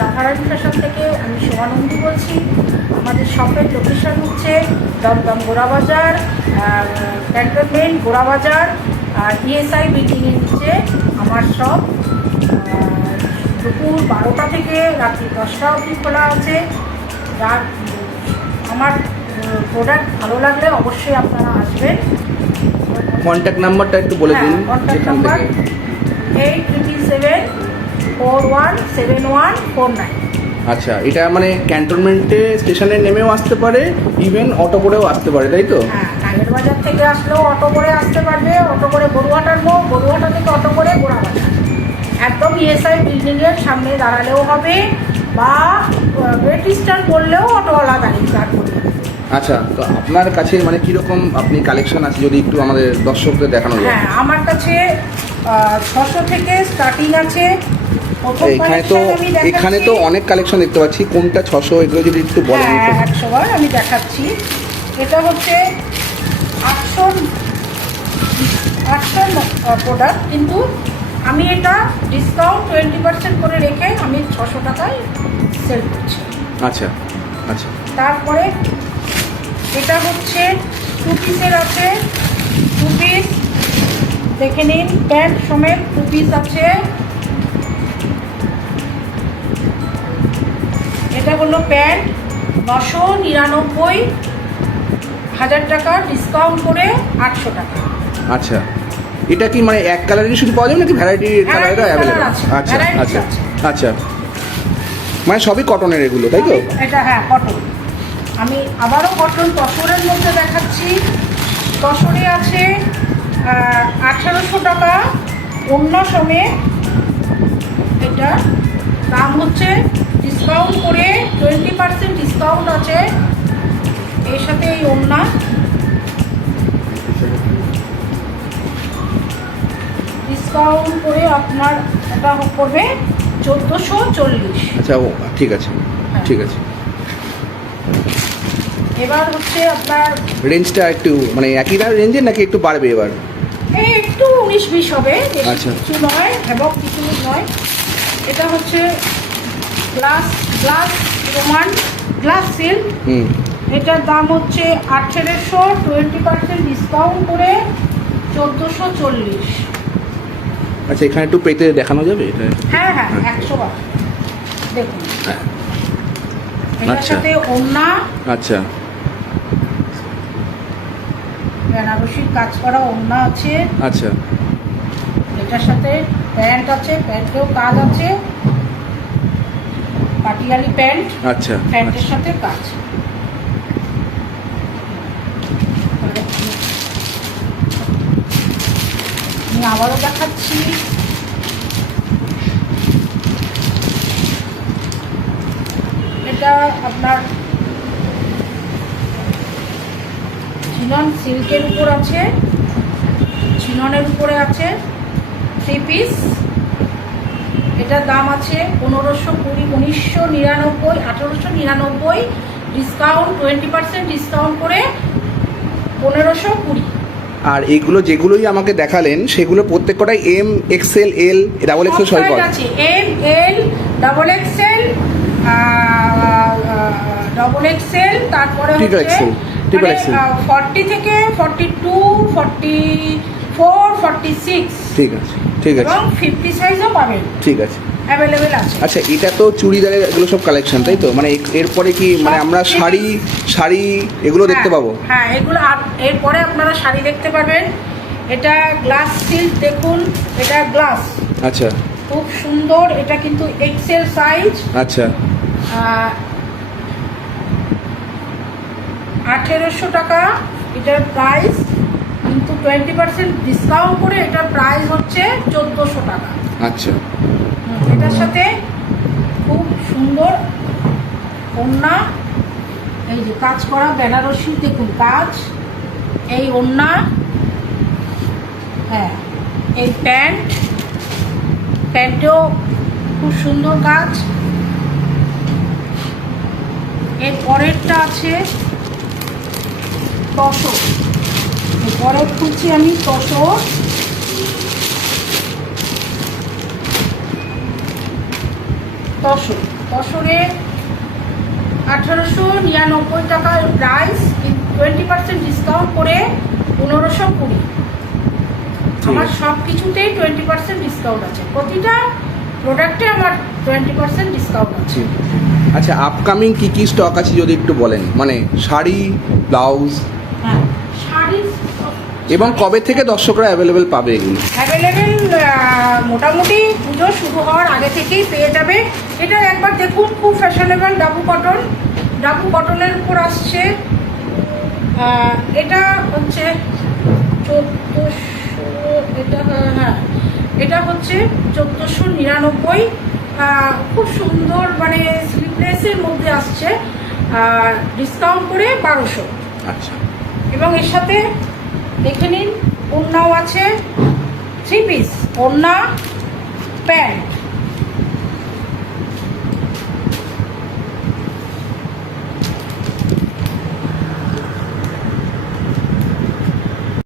Radharani fashion থেকে আমি শোভানন্দী বলছি। আমাদের শপের লোকেশন হচ্ছে দমদম গোড়াবাজার, ক্যান্টনমেন্ট গোড়াবাজার, আর ইএসআই বিল্ডিংয়ের নিচে আমার শপ। দুপুর 12টা থেকে রাত্রি 10টা অবধি খোলা আছে। আর আমার প্রোডাক্ট ভালো লাগলে অবশ্যই আপনারা আসবেন। কন্ট্যাক্ট নাম্বারটা একটু বলে দিন। Contact number 8774174149। আচ্ছা, এটা মানে ক্যান্টনমেন্টে স্টেশনে নেমেও আসতে পারে, ইভেন অটো করেও আসতে পারে, তাই তো? হ্যাঁ, নাগের বাজার থেকে আসলেও অটো করে আসতে পারবে, অটো করে বড়ুয়াটার মোড়, বড়ুয়াটা থেকে অটো করে গোড়াবাজার। একদম ইএসআই বিল্ডিংয়ের সামনে দাঁড়ালেও হবে, বা গ্রেট ইস্টার্ন করলেও অটোওয়ালা দাঁড় করবে। আচ্ছা, তো আপনার কাছে মানে কীরকম আপনি কালেকশন আছে যদি একটু আমাদের দর্শকদের দেখানো যায়? হ্যাঁ, আমার কাছে 600 থেকে স্টার্টিং আছে। এখানে তো অনেক কালেকশন দেখতে পাচ্ছি, কোনটা 600 এগুলো যদি একটু বলেন। হ্যাঁ, 100 বার আমি দেখাচ্ছি। এটা হচ্ছে 800 প্রোডাক্ট, কিন্তু আমি এটা ডিসকাউন্ট 20% করে রেখে আমি 600 টাকায় সেল করছি। আচ্ছা আচ্ছা। তারপরে এটা হচ্ছে 2 পিসের আছে, 2 পিস দেখে নিন, প্যান্ট সমেত 2 পিস আছে। এটা হলো প্যান্ট 999,000 টাকা, ডিসকাউন্ট করে 800 টাকা। আচ্ছা, এটা কি মানে এক কালারেরই শুধু পাওয়া যাবে নাকি ভ্যারাইটি কালারটা অ্যাভেলেবল? আচ্ছা আচ্ছা আচ্ছা, মানে সবই কটনের এগুলো, তাই তো? এটা হ্যাঁ কটন। আমি আবারও কটন তসরের মধ্যে দেখাচ্ছি। তসরে আছে 1800 টাকা অন্য সমেত। এটা দাম হচ্ছে ডিসকাউন্ট করে 20% ডিসকাউন্ট আছে, এর সাথে এই ওড়না। ডিসকাউন্ট করে আপনার এটা করবে 1440। আচ্ছা, ও ঠিক আছে ঠিক আছে। এবার হচ্ছে আপনার রেঞ্জটা একটু মানে একই রেঞ্জের নাকি একটু বাড়বে এবার? এই একটু 19-20 হবে, আচ্ছা, কিছু নয় এবং কিছু নয়। এটা হচ্ছে গ্লাস রোমান গ্লাস সিল্ক। এটার দাম হচ্ছে 1800, 20% ডিসকাউন্ট করে 1440। আচ্ছা, এখানে একটু পেতে দেখানো যাবে এটা? হ্যাঁ হ্যাঁ, 100 বার দেখুন। হ্যাঁ, এটার সাথে ওড়না, আচ্ছা, বেনারসির কাজ করা ওড়না আছে। আচ্ছা, এটার সাথে প্যান্ট আছে, প্যান্টেও কাজ আছে, পাটিয়ালি প্যান্ট। আচ্ছা, প্যান্টের সাথে কাজ। আমি আবারও দেখাচ্ছি। এটা আপনার চিনন সিল্কের উপর আছে, চিননের উপরে আছে 3 পিস। এটার দাম আছে 1899, ডিসকাউন্ট 20% ডিসকাউন্ট করে 1520। আর এইগুলো যেগুলোই আমাকে দেখালেন সেগুলো প্রত্যেকটাই এম, এক্সেল, এল, ডাবল এক্সেল সবই পাওয়া আছে। এম, এল, ডাবল এক্সেল, তারপরে হচ্ছে ট্রিপল এক্সেল 40 থেকে 42, 44, 46। ঠিক আছে ঠিক আছে, এবং 50 সাইজও পাবেন, ঠিক আছে, অ্যাভেলেবেল আছে। আচ্ছা, এটা তো চুড়িদারের এগুলো সব কালেকশন, তাই তো? মানে এরপরে কি মানে আমরা শাড়ি এগুলো দেখতে পাবো? হ্যাঁ, এগুলো এরপরে আপনারা শাড়ি দেখতে পাবেন। এটা গ্লাস সিল্ক দেখুন, এটা গ্লাস, আচ্ছা, খুব সুন্দর। এটা কিন্তু এক্সেল সাইজ। আচ্ছা, 1800 টাকা এটার প্রাইস, কিন্তু 20% ডিসকাউন্ট করে এটার প্রাইস হচ্ছে 1400 টাকা। আচ্ছা, এটার সাথে খুব সুন্দর ওড়না, এই যে কাজ করা বেনারসি দেখুন কাজ, এই ওড়না, হ্যাঁ, এই প্যান্টেও খুব সুন্দর কাজ। এর পরেরটা আছে তসর। পরে খুঁজছি আমি তসর। তসরে 1899 টাকার প্রাইস, 20% ডিসকাউন্ট করে 1520। আমার সব কিছুতেই 20% ডিসকাউন্ট আছে, প্রতিটা প্রোডাক্টে আমার 20% ডিসকাউন্ট আছে। আচ্ছা, আপকামিং কি কি স্টক আছে যদি একটু বলেন, মানে শাড়ি, ব্লাউজ, হ্যাঁ শাড়ি এবং কবে থেকে দর্শকরা অ্যাভেলেবেল পাবে এগুলো? অ্যাভেলেবেল মোটামুটি পুজো শুরু হওয়ার আগে থেকেই পেয়ে যাবে। এটা একবার দেখুন, খুব ফ্যাশনেবল ডাবু কটনের উপর আসছে। এটা হচ্ছে 1400, এটা হচ্ছে 1499। খুব সুন্দর, মানে স্লিভলেসের মধ্যে আসছে, ডিসকাউন্ট করে 1200। আচ্ছা, এবং এর সাথে দেখে নিন ওড়নাও আছে, 3 পিস ওড়না, প্যান্ট,